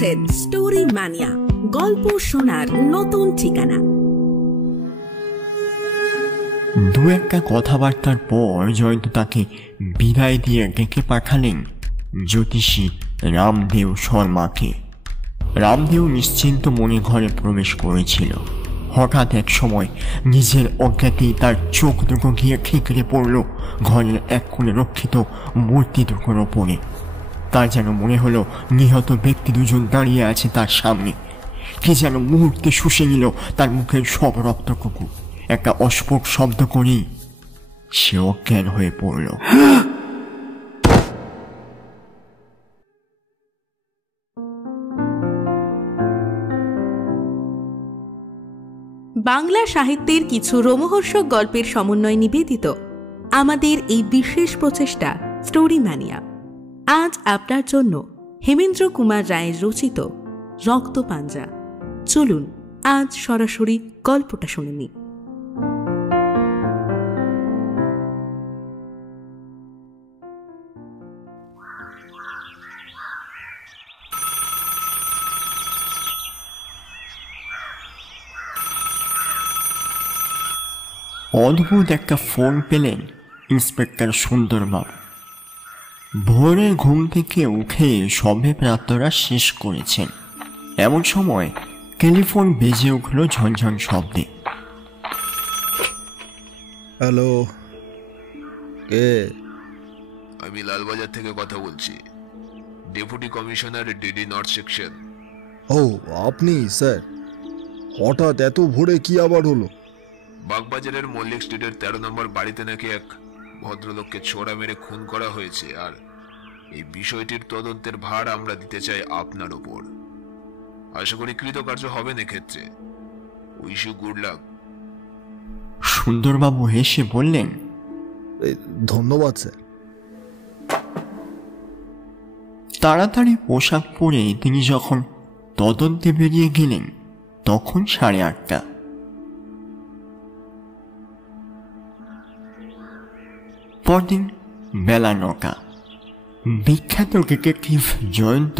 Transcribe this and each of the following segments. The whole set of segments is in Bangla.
শুনছেন স্টোরি ম্যানিয়া, গল্প শোনার নতুন ঠিকানা। দু একটা কথাবার্তার পর জয়ন্ত তাকে বিদায় দিয়ে ডেকে পাঠালেন জ্যোতিষী রামদেব শর্মাকে। রামদেব নিশ্চিন্ত মনে ঘরে প্রবেশ করেছিল। হঠাৎ এক সময় নিজের অজ্ঞাতেই তার চোখ দুটো গিয়ে ঠিকরে পড়ল ঘরের এক কোণে রক্ষিত মূর্তি দুটোর ওপরে। তার যেন মনে হলো নিহত ব্যক্তি দুজন দাঁড়িয়ে আছে তার সামনে। কি যেন মুহূর্তে শুষে নিল তার মুখের সব রক্তটুকু। একটা অস্ফুট শব্দ করেই সে অজ্ঞান হয়ে পড়ল। বাংলা সাহিত্যের কিছু রোমহর্ষক গল্পের সমন্বয় নিবেদিত আমাদের এই বিশেষ প্রচেষ্টা স্টোরি ম্যানিয়া। আজ আপনার জন্য হেমেন্দ্র কুমার রায়ের রচিত রক্তপাঞ্জা। চলুন আজ সরাসরি গল্পটা শুনে নিই। অদ্ভুত একটা ফোন পেলেন ইন্সপেক্টর সুন্দরবাবু। ভোরে ঘুম থেকে উঠে সবে প্রাতরা শেষ করেছেন, এমন সময় টেলিফোন বেজে উঠল ঝনঝন শব্দে। হ্যালো, কে? আমি লালবাজার থেকে কথা বলছি, deputy commissioner DD north section. ও আপনি স্যার, হঠাৎ এত ভোরে কি আবার হলো? বাগবাজারের মল্লিক স্ট্রিটের 13 নম্বর বাড়িতে নাকি এক ভদ্রলোককে ছোড়া মেরে খুন করা হয়েছে, আর এই বিষয়টির তদন্তের ভার আমরা দিতে চাই আপনার উপর। আশা করি কৃতকার্য হবেন এক্ষেত্রে। Wish you good luck. Sundarbabu হেসে বললেন, ধন্যবাদ স্যার। তাড়াতাড়ি পোশাক পরে তিনি যখন তদন্তে বেরিয়ে গেলেন তখন 8:30। পরদিন বেলা 9টা। বিখ্যাত ডিটেকটিভ জয়ন্ত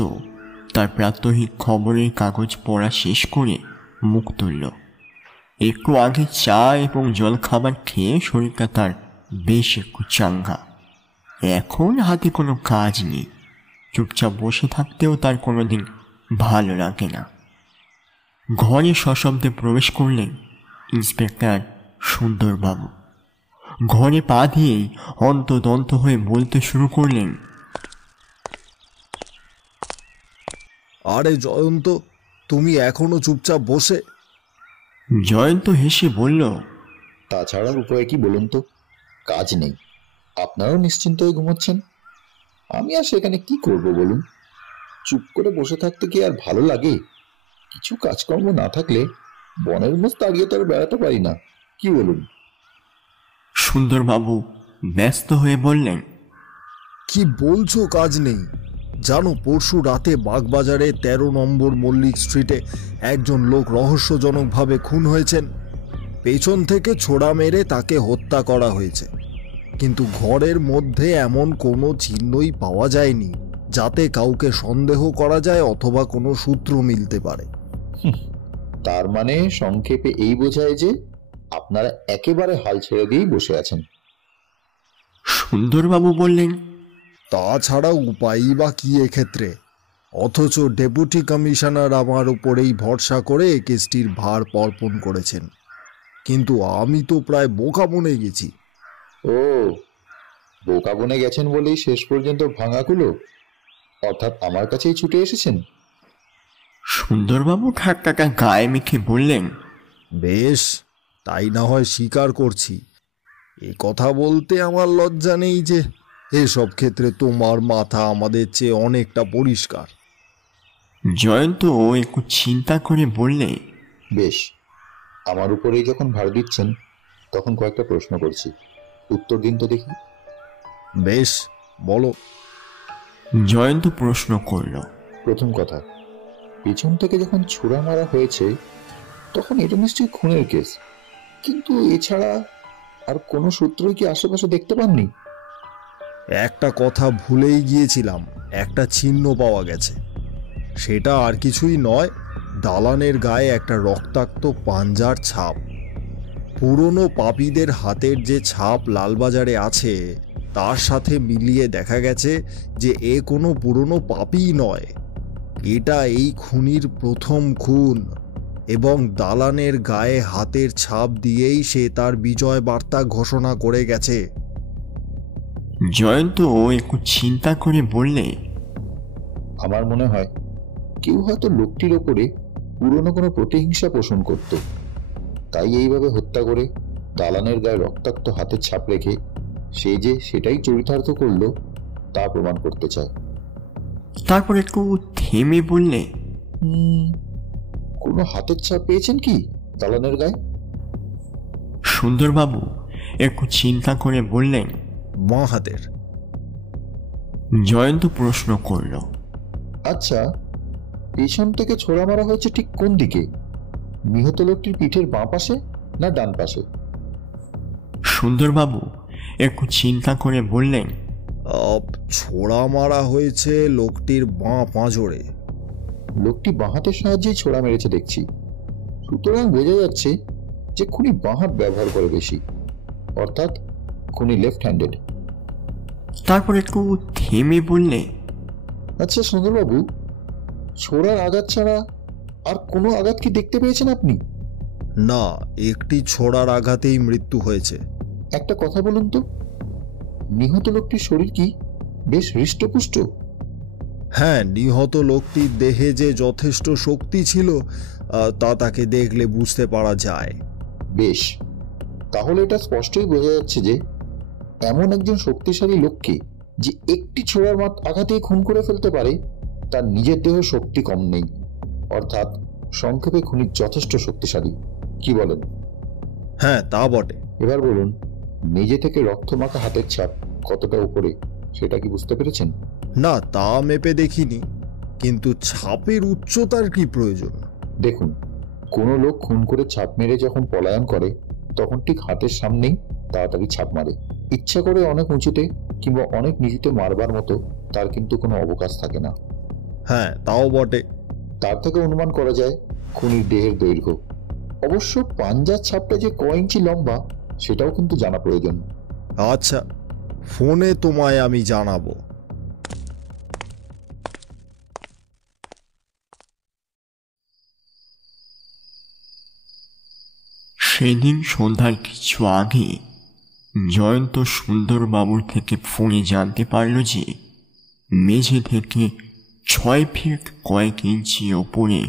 তার প্রাত্যহিক খবরের কাগজ পড়া শেষ করে মুখ তুলল। একটু আগে চা এবং জল খাবার খেয়ে শরীরটা তার বেশ একটু চাঙ্গা। এখন হাতে কোনো কাজ নেই, চুপচাপ বসে থাকতেও তার কোনোদিন ভালো লাগে না। ঘরে সশব্দে প্রবেশ করলেন ইন্সপেক্টর সুন্দরবাবু। ঘরে পা দিয়েই অন্তদন্ত হয়ে বলতে শুরু করলেন, আরে জয়ন্ত, তুমি এখনো চুপচাপ বসে? জয়ন্ত হেসে বলল, তাছাড়া উপায় কি বলুন তো? কাজ নেই, আপনারাও নিশ্চিন্ত হয়ে ঘুমাচ্ছেন, আমি আর সেখানে কি করব বলুন? চুপ করে বসে থাকতে কি আর ভালো লাগে? কিছু কাজকর্ম না থাকলে বনের মোষ তাড়িয়ে তো আর বেড়াতে পারি না, কি বলুন? সুন্দরবাবু ব্যস্ত হয়ে বললেন, কি বলছো কাজ নেই? জানো, পরশু রাতে বাগবাজারে 13 নম্বর মল্লিক স্ট্রিটে একজন লোক রহস্যজনকভাবে খুন হয়েছেন। পেছন থেকে ছোড়া মেরে তাকে হত্যা করা হয়েছে, কিন্তু ঘরের মধ্যে এমন কোনো চিহ্নই পাওয়া যায়নি যাতে কাউকে সন্দেহ করা যায় অথবা কোনো সূত্র মিলতে পারে। তার মানে সংক্ষেপে এই বোঝায় যে আপনারা একেবারে হাল ছেড়ে দিয়েই বসে আছেন। সুন্দরবাবু বললেন, তাছাড়া উপায়ই বা কি এক্ষেত্রে? অথচ ডেপুটি কমিশনার আমার উপরেই ভরসা করে কেসটির ভার অর্পণ করেছেন, কিন্তু আমি তো প্রায় বোকা বনে গেছি। ও, বোকা বনে গেছেন বলেই শেষ পর্যন্ত ভাঙাগুলো, অর্থাৎ আমার কাছেই ছুটে এসেছেন। সুন্দরবাবু ঠাট্টাটা গায়ে মেখে বললেন, বেশ, তাই না হয় স্বীকার করছি। এ কথা বলতে আমার লজ্জা নেই যে এসব ক্ষেত্রে তোমার মাথা আমাদের চেয়ে অনেকটা পরিষ্কার। জয়ন্ত একটু চিন্তা করে বললে, বেশ, আমার উপরেই যখন ভার দিচ্ছেন তখন কয়েকটা প্রশ্ন করছি, উত্তর দিন তো দেখি। বেশ, বলো। জয়ন্ত প্রশ্ন করল, প্রথম কথা, পিছন থেকে যখন ছোড়া মারা হয়েছে তখন এটা নিশ্চয়ই খুনের কেস, কিন্তু এছাড়া আর কোনো সূত্রই কি আশেপাশে দেখতে পাননি? একটা কথা ভুলেই গিয়েছিলাম, একটা চিহ্ন পাওয়া গেছে। সেটা আর কিছুই নয়, দালানের গায়ে একটা রক্তাক্ত পাঞ্জার ছাপ। পুরনো পাপীদের হাতের যে ছাপ লালবাজারে আছে তার সাথে মিলিয়ে দেখা গেছে যে এ কোনো পুরনো পাপীই নয়। এটা এই খুনির প্রথম খুন, এবং দালানের গায়ে হাতের ছাপ দিয়েই সে তার বিজয় বার্তা ঘোষণা করে গেছে। জয়ন্ত একটু চিন্তা করে বললে, আমার মনে হয় কেউ হয়তো লোকটির ওপরে পুরনো কোনো প্রতিহিংসা পোষণ করত, তাই এইভাবে হত্যা করে দালানের গায়ে রক্তাক্ত হাতের ছাপ রেখে সে যে সেটাই চরিতার্থ করলো তা প্রমাণ করতে চায়। তারপর একটু থেমে বললে, কোনো হাতের ছাপ পেয়েছেন কি দালানের গায়ে? সুন্দরবাবু একটু চিন্তা করে বললেন, বাঁ হাতের। জয়ন্ত প্রশ্ন করল, আচ্ছা, পেছন থেকে ছোড়া মারা হয়েছে ঠিক কোন দিকে? নিহত লোকটির পিঠের বাঁ পাশে না ডান পাশে? সুন্দরবাবু একটু চিন্তা করে বললেন, ছোড়া মারা হয়েছে লোকটির বাঁ পাঁজরে। লোকটি বাঁ হাতের সাহায্যেই ছোড়া মেরেছে দেখছি, সুতরাং বোঝা যাচ্ছে যে খুনি বাঁ হাত ব্যবহার করে বেশি, অর্থাৎ খুনি লেফট হ্যান্ডেড। তারপর একটু থেমে বললে, আচ্ছা সুন্দরবাবু, ছোড়ার আঘাত ছাড়া আর কোনো আঘাত কি দেখতে পেয়েছেন আপনি? না, একটি ছোড়ার আঘাতেই মৃত্যু হয়েছে। একটা কথা বলুন তো, নিহত লোকটির শরীর কি বেশ হৃষ্টপুষ্ট? হ্যাঁ, নিহত লোকটির দেহে যে যথেষ্ট শক্তি ছিল তা তাকে দেখলে বুঝতে পারা যায়। বেশ, তাহলে এটা স্পষ্টই বোঝা যাচ্ছে যে এমন একজন শক্তিশালী লোককে যে একটি ছোড়ার আঘাতেই খুন করে ফেলতে পারে তার নিজের দেহ শক্তি কম নেই, অর্থাৎ সংক্ষেপে খুনি যথেষ্ট শক্তিশালী। কি বলেন? হ্যাঁ, তা বটে। এবার বলুন, নিজে থেকে রক্তমাখা হাতের ছাপ কতটা উপরে সেটা কি বুঝতে পেরেছেন? না, তা মেপে দেখিনি, কিন্তু ছাপের উচ্চতার কি প্রয়োজন? দেখুন, কোনো লোক খুন করে ছাপ মেরে যখন পলায়ন করে তখন ঠিক হাতের সামনেই তাড়াতাড়ি ছাপ মারে। ইচ্ছা করে অনেক উঁচুতে কিংবা অনেক নিচুতে মারবার মতো তার কিন্তু কোনো অবকাশ থাকে না। হ্যাঁ, তাও বটে। তার থেকে অনুমান করা যায় খুনির দেহের দৈর্ঘ্য। অবশ্য পাঞ্জার ছাপটা যে ক ইঞ্চি লম্বা সেটাও কিন্তু জানা প্রয়োজন। আচ্ছা, ফোনে তোমায় আমি জানাবো। সেদিন সন্ধ্যার কিছু আগে জয়ন্ত সুন্দরবাবুর থেকে ফোনে জানতে পারল যে মেঝে থেকে 6 ফিট কয়েক ইঞ্চি ওপরে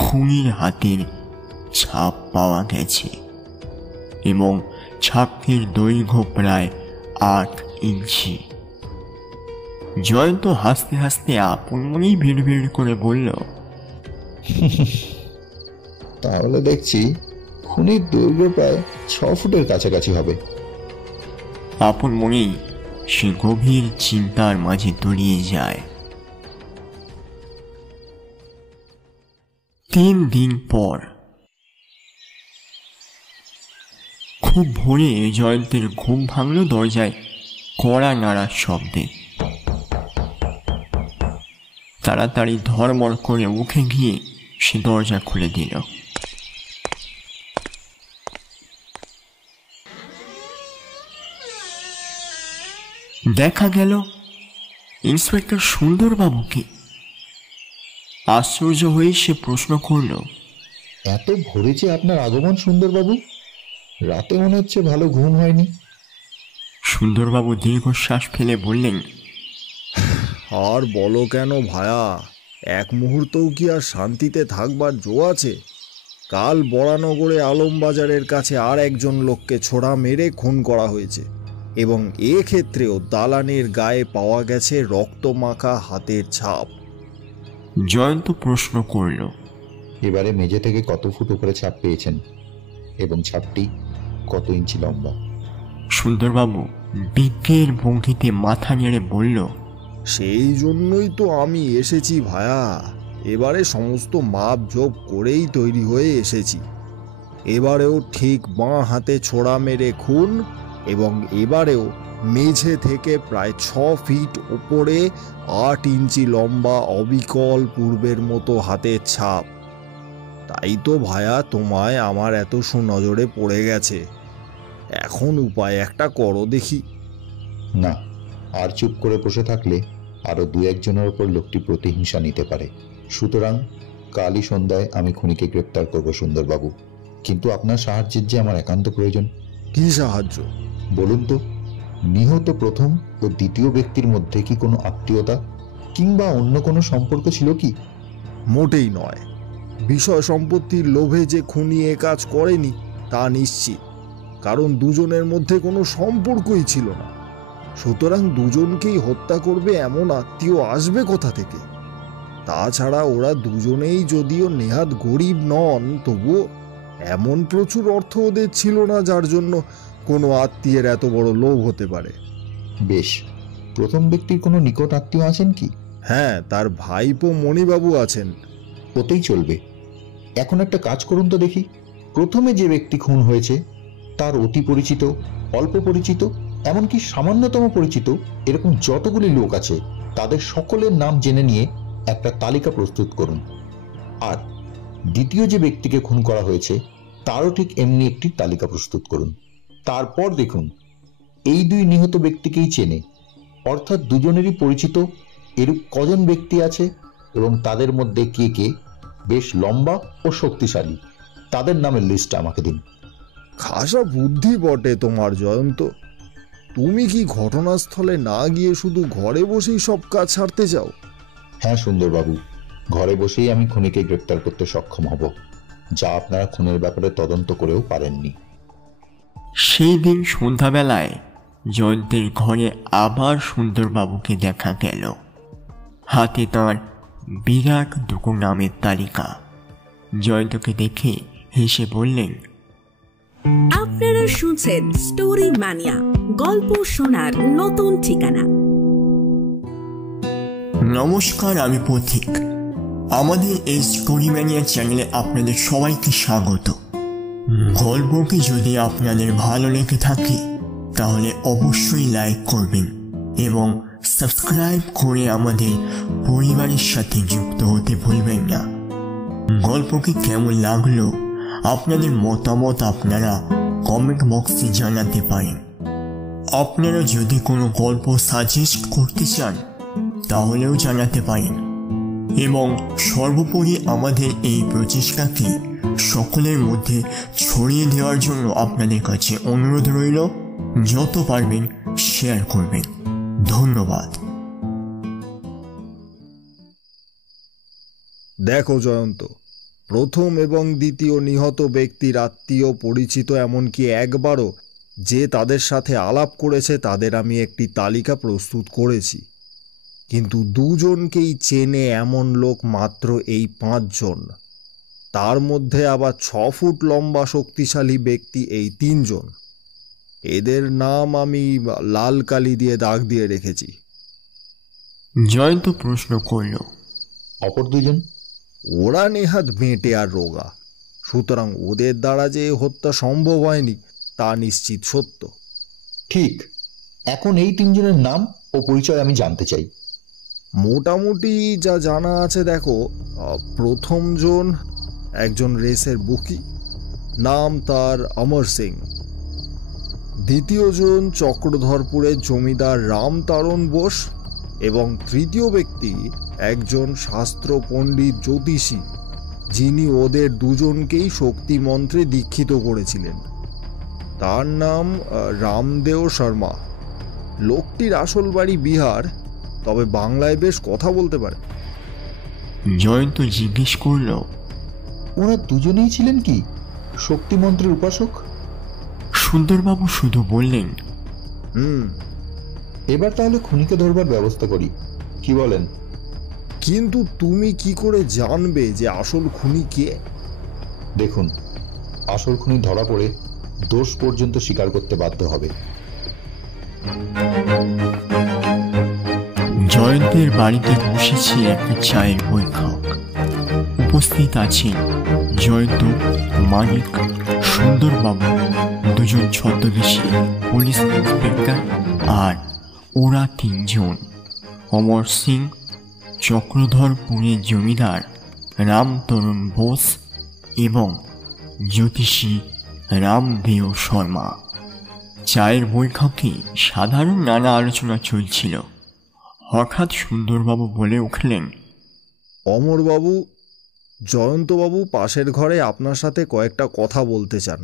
খুনির হাতের ছাপ পাওয়া গেছে এবং ছাপটির দৈর্ঘ্য প্রায় 8 ইঞ্চি। জয়ন্ত হাসতে হাসতে আপন মনেই ভিড় করে বলল, তাহলে দেখছি খুনির দৈর্ঘ্য প্রায় 6 ফুটের কাছাকাছি হবে। আপন মনেই সে গভীর চিন্তার মাঝে তলিয়ে যায়। 3 দিন পর খুব ভোরে জয়ন্তের ঘুম ভাঙল দরজায় কড়া নাড়ার শব্দে। তাড়াতাড়ি ধড়মড় করে উঠে গিয়ে সে দরজা খুলে দিল। দেখা গেল ইন্সপেক্টর সুন্দরবাবুকে। আশ্চর্য হয়ে সে প্রশ্ন করল, এত ভোরে যে আপনার আগমন সুন্দরবাবু? রাতে মনে হচ্ছে ভালো ঘুম হয়নি। সুন্দরবাবু দীর্ঘশ্বাস ফেলে বললেন, আর বলো কেন ভায়া, এক মুহূর্তও কি আর শান্তিতে থাকবার জো আছে? কাল বরানগরে আলমবাজারের কাছে আর একজন লোককে ছোড়া মেরে খুন করা হয়েছে, এবং এক্ষেত্রেও দালানের গায়ে পাওয়া গেছে রক্তমাখা হাতের ছাপ। জয়ন্ত প্রশ্ন করল, এবারে মেঝে থেকে কত ফুট উপরে ছাপ পেয়েছেন এবং ছাপটি কত ইঞ্চি লম্বা? সুন্দরবাবু বিজ্ঞের ভঙ্গিতে মাথা নেড়ে বলল, সেই জন্যই তো আমি এসেছি ভায়া। এবারে সমস্ত মাপ জোপ করেই তৈরি হয়ে এসেছি। এবারেও ঠিক বাঁ হাতে ছোড়া মেরে খুন, এবং এবারেও মেঝে থেকে প্রায় 6 ফিট ওপরে 8 ইঞ্চি লম্বা অবিকল পূর্বের মতো হাতের ছাপ। তাই তো ভায়া তোমায় আমার এত সুনজরে পড়ে গেছে। এখন উপায় একটা করো দেখি। না, আর চুপ করে বসে থাকলে আরো 2-1 জনের ওপর লোকটি প্রতিহিংসা নিতে পারে। সুতরাং কালই সন্ধ্যায় আমি খুনিকে গ্রেপ্তার করব সুন্দরবাবু, কিন্তু আপনার সাহায্যের যে আমার একান্ত প্রয়োজন। কি সাহায্য বলুন তো, নিহত প্রথম ও দ্বিতীয় ব্যক্তির মধ্যে কি কোনো আত্মীয়তা কিংবা অন্য কোনো সম্পর্ক ছিল কি? মোটেই নয়। বিষয় সম্পত্তির লোভে যে খুনি এ কাজ করেনি তা নিশ্চিত, কারণ দুজনের মধ্যে কোনো সম্পর্কই ছিল না। সুতরাং দুজনকেই হত্যা করবে এমন আত্মীয় আসবে কোথা থেকে? তাছাড়া ওরা দুজনেই যদিও নেহাত গরিব নন, তবুও এমন প্রচুর অর্থ ওদের ছিল না যার জন্য কোনো আত্মীয়ের এত বড় লোভ হতে পারে। বেশ, প্রথম ব্যক্তির কোনো নিকট আত্মীয় আছেন কি? হ্যাঁ, তার ভাইপো মণিবাবু আছেন। ওতেই চলবে। এখন একটা কাজ করুন তো দেখি, প্রথমে যে ব্যক্তি খুন হয়েছে তার অতি পরিচিত, অল্প পরিচিত, এমনকি সামান্যতম পরিচিত এরকম যতগুলি লোক আছে তাদের সকলের নাম জেনে নিয়ে একটা তালিকা প্রস্তুত করুন। আর দ্বিতীয় যে ব্যক্তিকে খুন করা হয়েছে তারও ঠিক এমনি একটি তালিকা প্রস্তুত করুন। তারপর দেখুন এই 2 নিহত ব্যক্তিকেই চেনে, অর্থাৎ দুজনেরই পরিচিত এরূপ কজন ব্যক্তি আছে এবং তাদের মধ্যে কে কে বেশ লম্বা ও শক্তিশালী, তাদের নামের লিস্ট আমাকে দিন। খাসা বুদ্ধি বটে তোমার জয়ন্ত। তুমি কি ঘটনাস্থলে না গিয়ে শুধু ঘরে বসেই সব কাজ ছাড়তে চাও? হ্যাঁ সুন্দরবাবু, ঘরে বসেই আমি খুনিকে গ্রেপ্তার করতে সক্ষম হব, যা আপনারা খুনের ব্যাপারে তদন্ত করেও পারেননি। সেই দিন সন্ধ্যাবেলায় জয়ন্তের ঘরে আবার সুন্দরবাবুকে দেখা গেল। হাতে তাঁর বিরাট 2 নামের তালিকা। জয়ন্তকে দেখে হেসে বললেন, আপনারা শুনছেন স্টোরি ম্যানিয়া, গল্প শোনার নতুন ঠিকানা। নমস্কার, আমি পথিক। আমাদের এই স্টোরি ম্যানিয়া চ্যানেলে আপনাদের সবাইকে স্বাগত। গল্পটি যদি আপনাদের ভালো লেগে থাকে তাহলে অবশ্যই লাইক করবেন এবং সাবস্ক্রাইব করে আমাদের পরিবারের সাথে যুক্ত হতে ভুলবেন না। গল্পটি কেমন লাগলো আপনাদের মতামত আপনারা কমেন্ট বক্সে জানাতে পারেন। আপনারা যদি কোনো গল্প সাজেস্ট করতে চান তাহলেও জানাতে পারেন, এবং সর্বোপরি আমাদের এই প্রচেষ্টাকে সকলের মধ্যে ছড়িয়ে দেওয়ার জন্য আপনাদের কাছে অনুরোধ রইল, যত পারবেন শেয়ার করবেন। ধন্যবাদ। দেখো জয়ন্ত, প্রথম এবং দ্বিতীয় নিহত ব্যক্তির আত্মীয় পরিচিত এমনকি একবারও যে তাদের সাথে আলাপ করেছে তাদের আমি একটি তালিকা প্রস্তুত করেছি, কিন্তু 2 জনকেই চেনে এমন লোক মাত্র এই 5 জন। তার মধ্যে আবার 6 ফুট লম্বা শক্তিশালী ব্যক্তি এই 3 জন। এদের নাম আমি লাল কালি দিয়ে দাগ দিয়ে রেখেছি। জয়ন্ত প্রশ্ন করল, অপর 2 জন? ওরা নেহাত বেঁটে আর রোগা, সুতরাং ওদের দ্বারা যে হত্যা সম্ভব হয়নি তা নিশ্চিত সত্য। ঠিক, এখন এই 3 জনের নাম ও পরিচয় আমি জানতে চাই। মোটামুটি যা জানা আছে দেখো, প্রথম জন একজন রেসের বুকি, নাম তার অমর সিং। দ্বিতীয় জন চক্রধরপুরের জমিদার রামতারণ বোস, এবং তৃতীয় ব্যক্তি একজন শাস্ত্র পণ্ডিত জ্যোতিষী, যিনি ওদের 2 জনকেই শক্তি মন্ত্রে দীক্ষিত করেছিলেন। তার নাম রামদেও শর্মা। লোকটির আসল বাড়ি বিহার, তবে বাংলায় বেশ কথা বলতে পারে। জয়ন্ত জিজ্ঞেস করল, ওরা 2 জনেই ছিলেন কি শক্তি মন্ত্রের উপাসক? সুন্দরবাবু শুধু বললেন, এবার তাহলে খুনিকে ধরবার ব্যবস্থা করি, কি বলেন? কিন্তু তুমি কি করে জানবে যে আসল খুনি কে? দেখুন, আসল খুনি ধরা পড়ে দোষ পর্যন্ত স্বীকার করতে বাধ্য হবে। জয়ন্তের বাড়িতে বসেছে একটা চায়ের বৈঠক। উপস্থিত আছেন জয়ন্ত, মানিক, সুন্দরবাবু, 2 জন ছদ্মবেশী পুলিশ ইন্সপেক্টর আর ওরা তিনজন অমর সিং, চক্রধরপুরের জমিদার রামতরণ বোস এবং জ্যোতিষী রামদেও শর্মা। চায়ের বৈঠকে সাধারণ নানা আলোচনা চলছিল। হঠাৎ সুন্দরবাবু বলে উঠলেন, অমরবাবু, জয়ন্তবাবু পাশের ঘরে আপনার সাথে কয়েকটা কথা বলতে চান।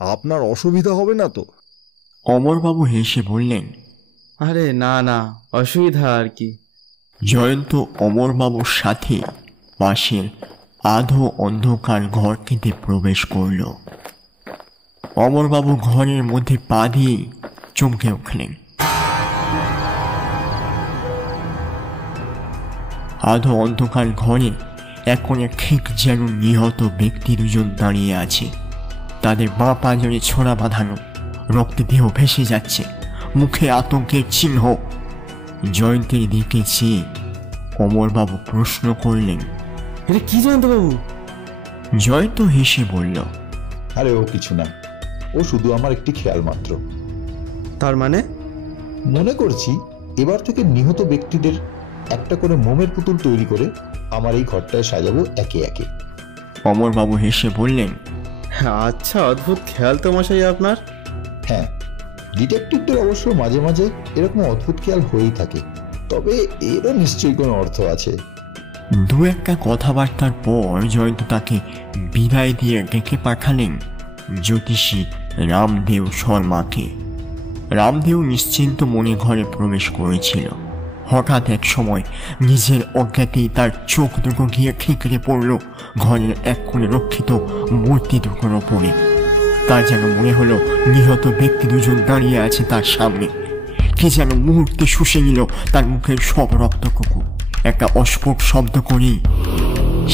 আপনার অসুবিধা হবে না তো? অমরবাবু হেসে বললেন, আরে না না, অসুবিধা আর কি। জয়ন্ত অমরবাবুর সাথে পাশের আধো অন্ধকার ঘরটিতে প্রবেশ করল। অমরবাবু ঘরের মধ্যে পা দিয়ে চমকে উঠলেন। আধো অন্ধকার ঘরে এখন ঠিক যেন নিহত ব্যক্তি দুজন দাঁড়িয়ে আছে। তাদের বাঁ পাঁজরে ছোড়া বাঁধানো, রক্তে দেহ ভেসে যাচ্ছে, মুখে আতঙ্কের চিহ্ন। জয়ন্তের দিকে চেয়ে অমরবাবু প্রশ্ন করলেন, এটা কি জয়ন্তবাবু? জয়ন্ত হেসে বলল, আরে ও কিছু না, ও শুধু আমার একটি খেয়াল মাত্র। তার মানে? মনে করছি এবার থেকে নিহত ব্যক্তিদের একটা করে মোমের পুতুল তৈরি করে আমার এই ঘরটায় সাজাবো একে একে। অমরবাবু হেসে বললেন, আচ্ছা, অদ্ভুত খেয়াল তো মশাই আপনার। হ্যাঁ, ডিটেকটিভদের অবশ্য মাঝে মাঝে এরকম অদ্ভুত খেয়াল হয়েই থাকে, তবে এরও নিশ্চয়ই কোনো অর্থ আছে। দু একটা কথাবার্তার পর জয়ন্ত তাকে বিদায় দিয়ে ডেকে পাঠালেন জ্যোতিষী রামদেও শর্মাকে। রামদেও নিশ্চিন্ত মনে ঘরে প্রবেশ করেছিল। হঠাৎ এক সময় নিজের অজ্ঞাতেই তার চোখ দুটো গিয়ে ঠিকরে পড়ল ঘরের এক কোণে রক্ষিত মূর্তি দুটোর ওপরে। তার যেন মনে হলো নিহত ব্যক্তি দুজন দাঁড়িয়ে আছে তার সামনে। কি যেন মুহূর্তে শুষে নিল তার মুখের সব রক্তকুকু। একটা অস্ফুট শব্দ করেই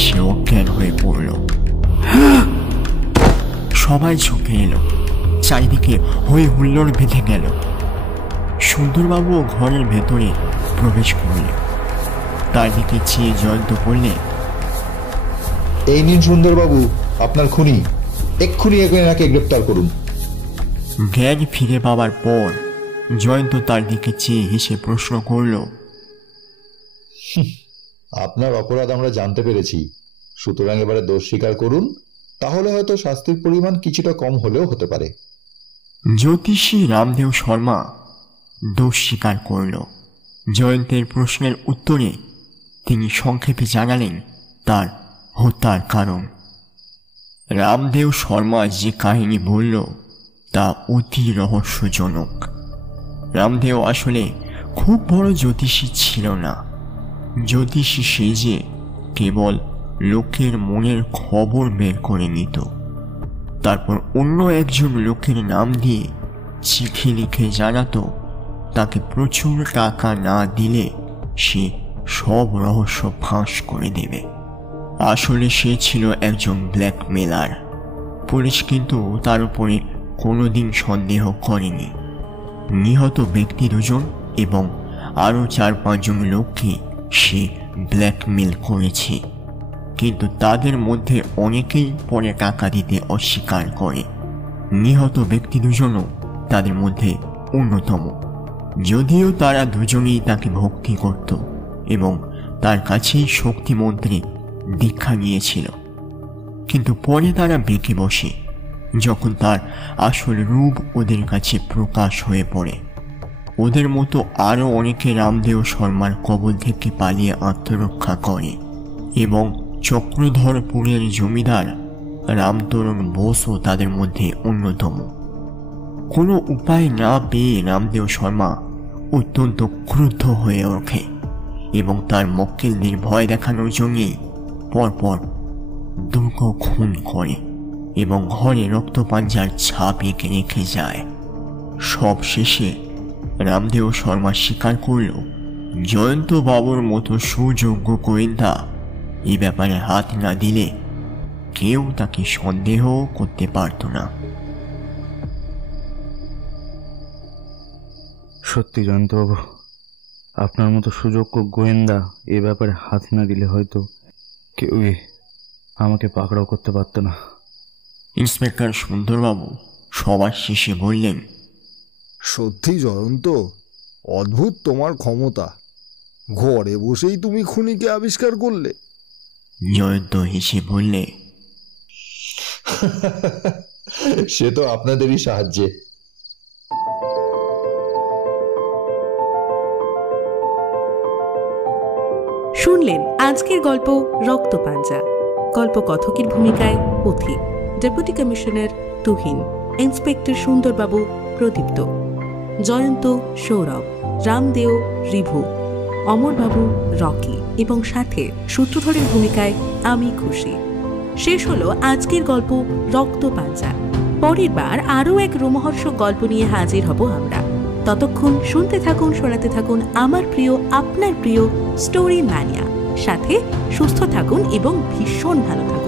সে অজ্ঞান হয়ে পড়ল। সবাই ঝুঁকে এলো, চারিদিকে হয়ে হুল্লোড় বেঁধে গেল। সুন্দরবাবুও ঘরের ভেতরে প্রবেশ করলেন। তার দিকে চেয়ে জয়ন্ত বললে, এই নিন সুন্দরবাবু, আপনার খুনি। এক্ষুনি এনাকে গ্রেপ্তার করুন। জ্ঞান ফিরে পাওয়ার পর জয়ন্ত তার দিকে চেয়ে হেসে প্রশ্ন করল, আপনার অপরাধ আমরা জানতে পেরেছি, সুতরাং এবারে দোষ স্বীকার করুন, তাহলে হয়তো শাস্তির পরিমাণ কিছুটা কম হলেও হতে পারে। জ্যোতিষী রামদেও শর্মা দোষ স্বীকার করল। জয়ন্তের প্রশ্নের উত্তরে তিনি সংক্ষেপে জানালেন তার হত্যার কারণ। রামদেও শর্মা যে কাহিনী বলল তা অতি রহস্যজনক। রামদেও আসলে খুব বড় জ্যোতিষী ছিল না। জ্যোতিষী সেজে কেবল লোকের মনের খবর বের করে নিত, তারপর অন্য একজন লোকের নাম দিয়ে চিঠি লিখে জানাতো তাকে প্রচুর টাকা না দিলে সে সব রহস্য ফাঁস করে দেবে। আসলে সে ছিল একজন ব্ল্যাকমেলার। পুলিশ কিন্তু তার উপরে কোনোদিন সন্দেহ করেনি। নিহত ব্যক্তি দুজন এবং আরও 4-5 জন লোককে সে ব্ল্যাকমেল করেছে, কিন্তু তাদের মধ্যে অনেকেই পরে টাকা দিতে অস্বীকার করে। নিহত ব্যক্তি দুজনও তাদের মধ্যে অন্যতম, যদিও তারা দুজনেই তাকে ভক্তি করত এবং তার কাছেই শক্তিমন্ত্রে দীক্ষা নিয়েছিল। কিন্তু পরে তারা বেঁকে বসে যখন তার আসল রূপ ওদের কাছে প্রকাশ হয়ে পড়ে। ওদের মতো আরও অনেকে রামদেও শর্মার কবল থেকে পালিয়ে আত্মরক্ষা করে এবং চক্রধরপুরের জমিদার রামতরণ বোসও তাদের মধ্যে অন্যতম। কোনো উপায় না পেয়ে রামদেও শর্মা অত্যন্ত ক্রুদ্ধ হয়ে ওঠে এবং তার মক্কেলদের ভয় দেখানোর জন্যই পরপর দুর্গ খুন করে এবং ঘরে রক্তপাঞ্জার ছাপ এঁকে রেখে যায়। সব শেষে রামদেও শর্মা স্বীকার করল জয়ন্ত বাবুর মতো সুযোগ্য গোয়েন্দা এই ব্যাপারে হাত না দিলে কেউ তাকে সন্দেহ করতে পারত না। সত্যি জয়ন্তবাবু, আপনার মতো সুযোগ্য গোয়েন্দা এ ব্যাপারে হাত না দিলে হয়তো কেউই আমাকে পাকড়াও করতে পারত না। ইন্সপেক্টর সুন্দরবাবু সবার শেষে বললেন, সত্যি জয়ন্ত, অদ্ভুত তোমার ক্ষমতা। ঘরে বসেই তুমি খুনিকে আবিষ্কার করলে। জয়ন্ত হেসে বললে, সে তো আপনাদেরই সাহায্যে। শুনলেন আজকের গল্প রক্তপাঞ্জা। গল্পকথকের ভূমিকায় পথিক, ডেপুটি কমিশনার তুহিন, ইন্সপেক্টর সুন্দরবাবু প্রদীপ্ত, জয়ন্ত সৌরভ, রামদেও রিভু, অমরবাবু রকি এবং সাথে সূত্রধরের ভূমিকায় আমি খুশি। শেষ হলো আজকের গল্প রক্তপাঞ্জা। পরের বার আরও এক রোমহর্ষক গল্প নিয়ে হাজির হব আমরা। ততক্ষণ শুনতে থাকুন, শোনাতে থাকুন আমার প্রিয়, আপনার প্রিয় স্টোরি ম্যানিয়া। সাথে সুস্থ থাকুন এবং ভীষণ ভালো থাকুন।